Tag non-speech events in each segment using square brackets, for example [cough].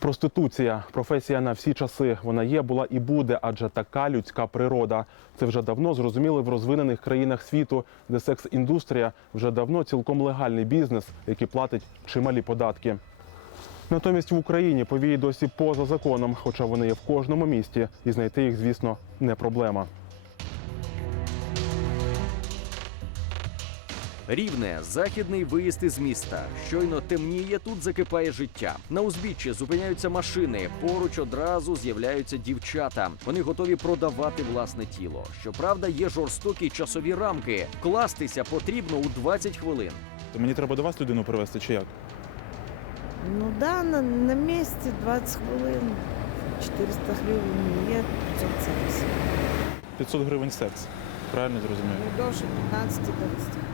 Проституція професія на всі часи. Вона є, була і буде, адже така людська природа. Це вже давно зрозуміли в розвинених країнах світу, де секс-індустрія вже давно цілком легальний бізнес, який платить чималі податки. Натомість в Україні повії досі поза законом, хоча вони є в кожному місті, і знайти їх, звісно, не проблема. Рівне західний виїзд із міста. Щойно темніє, тут закипає життя. На узбіччі зупиняються машини. Поруч одразу з'являються дівчата. Вони готові продавати власне тіло. Щоправда, є жорстокі часові рамки. Кластися потрібно у 20 хвилин. То мені треба до вас людину привезти чи як? Ну да, на, на місці 20 хвилин, 400 гривень є 570. 500 гривень секс. Правильно зрозумів? Не довше 15 до 20 хвилин.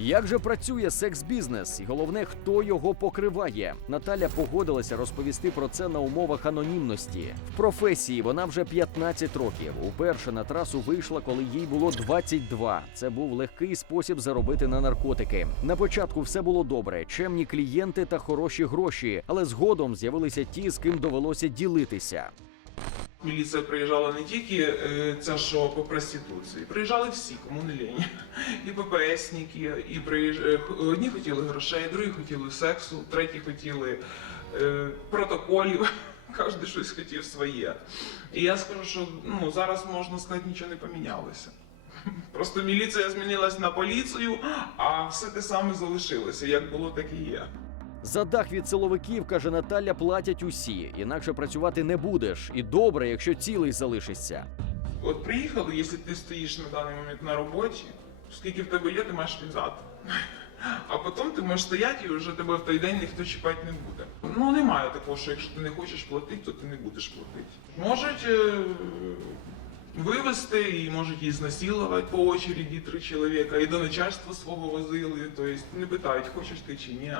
Як же працює секс-бізнес? І головне, хто його покриває? Наталя погодилася розповісти про це на умовах анонімності. В професії вона вже 15 років. Уперше на трасу вийшла, коли їй було 22. Це був легкий спосіб заробити на наркотики. На початку все було добре, чемні клієнти та хороші гроші, але згодом з'явилися ті, з ким довелося ділитися. Міліція приїжджала не тільки е, ця що по проституції, приїжджали всі, кому не лінь. І ППСники, і приїж... е, одні хотіли грошей, другі хотіли сексу, треті хотіли е, протоколів. [laughs] Кожен щось хотів своє. І я скажу, що ну, зараз можна сказати, нічого не помінялося. [laughs] Просто міліція змінилась на поліцію, а все те саме залишилося. Як було, так і є. За дах від силовиків, каже Наталя, платять усі, інакше працювати не будеш. І добре, якщо цілий залишишся. От приїхали, якщо ти стоїш на даний момент на роботі, скільки в тебе є, ти маєш взяти. А потім ти можеш стояти і вже тебе в той день ніхто чіпати не буде. Ну немає такого, що якщо ти не хочеш платити, то ти не будеш платити. Можуть е, вивезти і можуть і знасилувати по очереді три чоловіка, і до начальства свого возили. Тобто не питають, хочеш ти чи ні.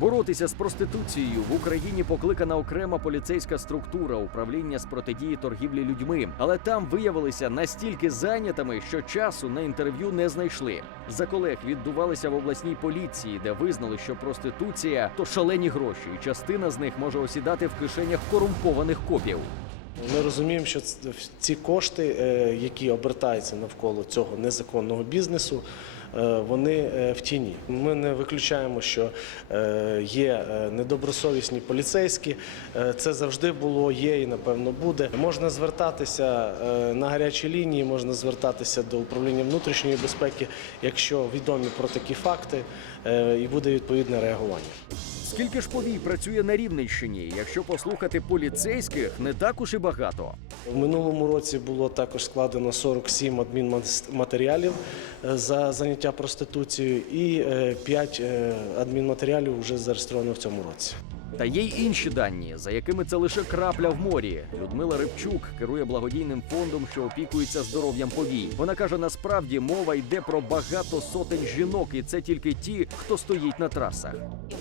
Боротися з проституцією в Україні покликана окрема поліцейська структура управління з протидії торгівлі людьми, але там виявилися настільки зайнятими, що часу на інтерв'ю не знайшли. За колег віддувалися в обласній поліції, де визнали, що проституція то шалені гроші, і частина з них може осідати в кишенях корумпованих копів. Ми розуміємо, що ці кошти, е, які обертаються навколо цього незаконного бізнесу, вони е, в тіні. Ми не виключаємо, що е, є е, недобросовісні поліцейські. Е, Це завжди було, є і напевно буде. Можна звертатися е, на гарячі лінії, можна звертатися до управління внутрішньої безпеки, якщо відомі про такі факти, е, і буде відповідне реагування. Скільки ж повій працює на Рівненщині? Якщо послухати поліцейських, не так уж і багато. В минулому році було також складено 47 адмінматеріалів е, за заняття проституцією і 5 адмінматеріалів вже зареєстровано в цьому році. Та є й інші дані, за якими це лише крапля в морі. Людмила Рибчук керує благодійним фондом, що опікується здоров'ям повій. Вона каже: насправді мова йде про багато сотень жінок, і це тільки ті, хто стоїть на трасах.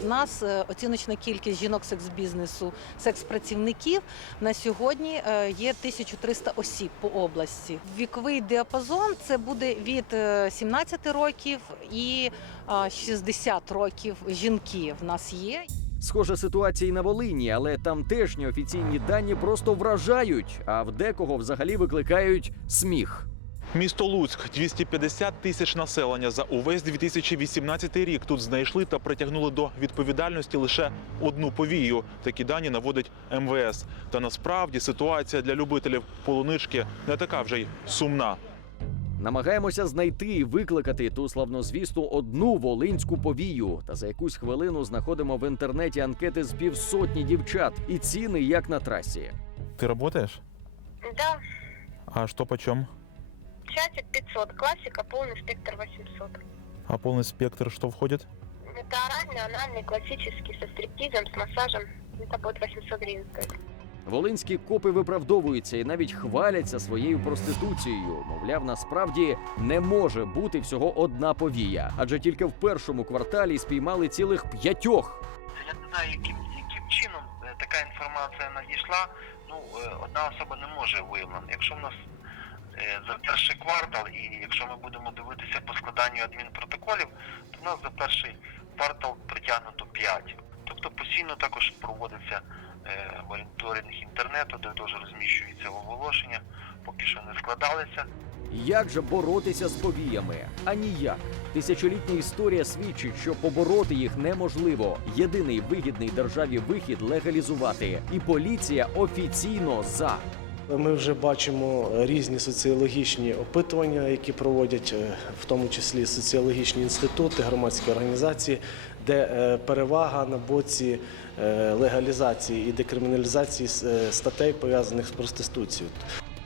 В нас е, оціночна кількість жінок секс-бізнесу, секс-працівників на сьогодні е, є 1300 осіб по області. Віковий діапазон це буде від е, 17 років і е, 60 років жінки в нас є. Схожа ситуація і на Волині, але там теж неофіційні дані просто вражають, а в декого взагалі викликають сміх. Місто Луцьк 250 тисяч населення за увесь 2018 рік. Тут знайшли та притягнули до відповідальності лише одну повію. Такі дані наводить МВС. Та насправді ситуація для любителів полунички не така вже й сумна. Намагаємося знайти і викликати ту славнозвісну одну волинську повію. Та за якусь хвилину знаходимо в інтернеті анкети з півсотні дівчат і ціни як на трасі. Ти працюєш? Да, А що по чому? часик 500, классика, полный спектр 800. А повний спектр що входить? Это оральный, анальный, классический, со стриптизом, с массажем. Это будет 800 гривен стоить. Волинські копи виправдовуються і навіть хваляться своєю проституцією. Мовляв, насправді не може бути всього одна повія, адже тільки в першому кварталі спіймали цілих п'ятьох. Я не знаю, яким, яким чином е, така інформація надійшла. Ну, е, одна особа не може виявлена. Якщо в нас е, за перший квартал, і якщо ми будемо дивитися по складанню адмінпротоколів, то в нас за перший квартал притягнуто 5. Тобто постійно також проводиться моніторинг інтернету, де теж розміщується оголошення, поки що не складалися. Як же боротися з повіями? А ніяк. Тисячолітня історія свідчить, що побороти їх неможливо. Єдиний вигідний державі вихід легалізувати. І поліція офіційно за. Ми вже бачимо різні соціологічні опитування, які проводять е, в тому числі соціологічні інститути, громадські організації, де е, перевага на боці е, легалізації і декриміналізації е, статей пов'язаних з проституцією.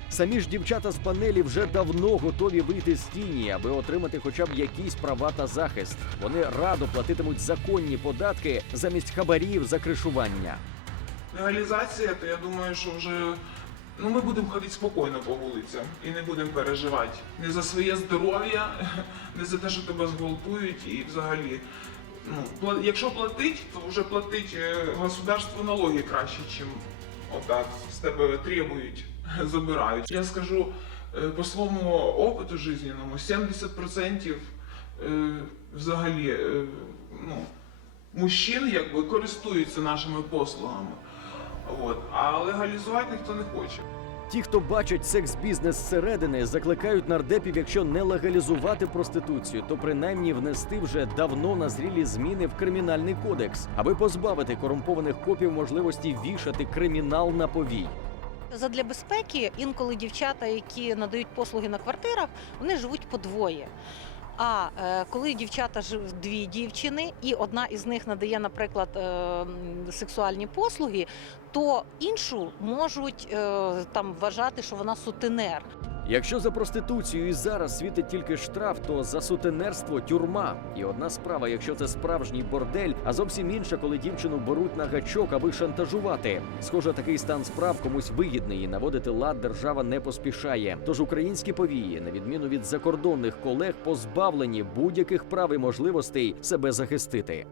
Самі ж дівчата з панелі вже давно готові вийти з тіні, аби отримати хоча б якісь права та захист. Вони радо платитимуть законні податки замість хабарів за кришування. Легалізація, то я думаю, що вже ну, ми будемо ходити спокійно по вулицям і не будемо переживати не за своє здоров'я, [laughs] не за те, що тебе зґвалтують і взагалі. Ну, якщо платить, то вже платить е, государству налоги краще, чим отак з тебе требують, [laughs] забирають. Я скажу е, по своєму опиту жизненному, 70% е, взагалі ну, мужчин якби користуються нашими послугами. От. А легалізувати ніхто не хоче. Ті, хто бачать секс-бізнес зсередини, закликають нардепів, якщо не легалізувати проституцію, то принаймні внести вже давно назрілі зміни в кримінальний кодекс, аби позбавити корумпованих копів можливості вішати кримінал на повій. Задля безпеки інколи дівчата, які надають послуги на квартирах, вони живуть по двоє. А е, коли дівчата ж дві дівчини, і одна із них надає, наприклад, е, сексуальні послуги, то іншу можуть е, там вважати, що вона сутенер. Якщо за проституцію і зараз світить тільки штраф, то за сутенерство тюрма. І одна справа, якщо це справжній бордель, а зовсім інша, коли дівчину беруть на гачок, аби шантажувати. Схоже, такий стан справ комусь вигідний і наводити лад держава не поспішає. Тож українські повії, на відміну від закордонних колег, позбавлені будь-яких прав і можливостей себе захистити.